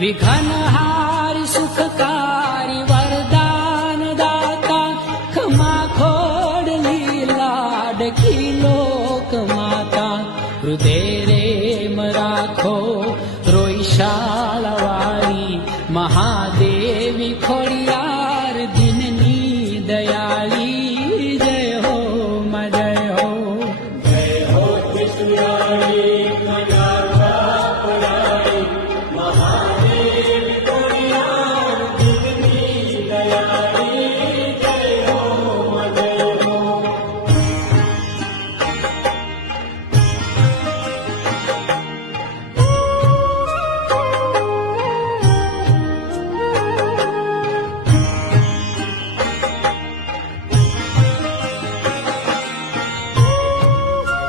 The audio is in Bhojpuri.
विघ्नहारी सुखकारी वरदान दाता खमा खोडली लाडकी लोक माता हृदय रे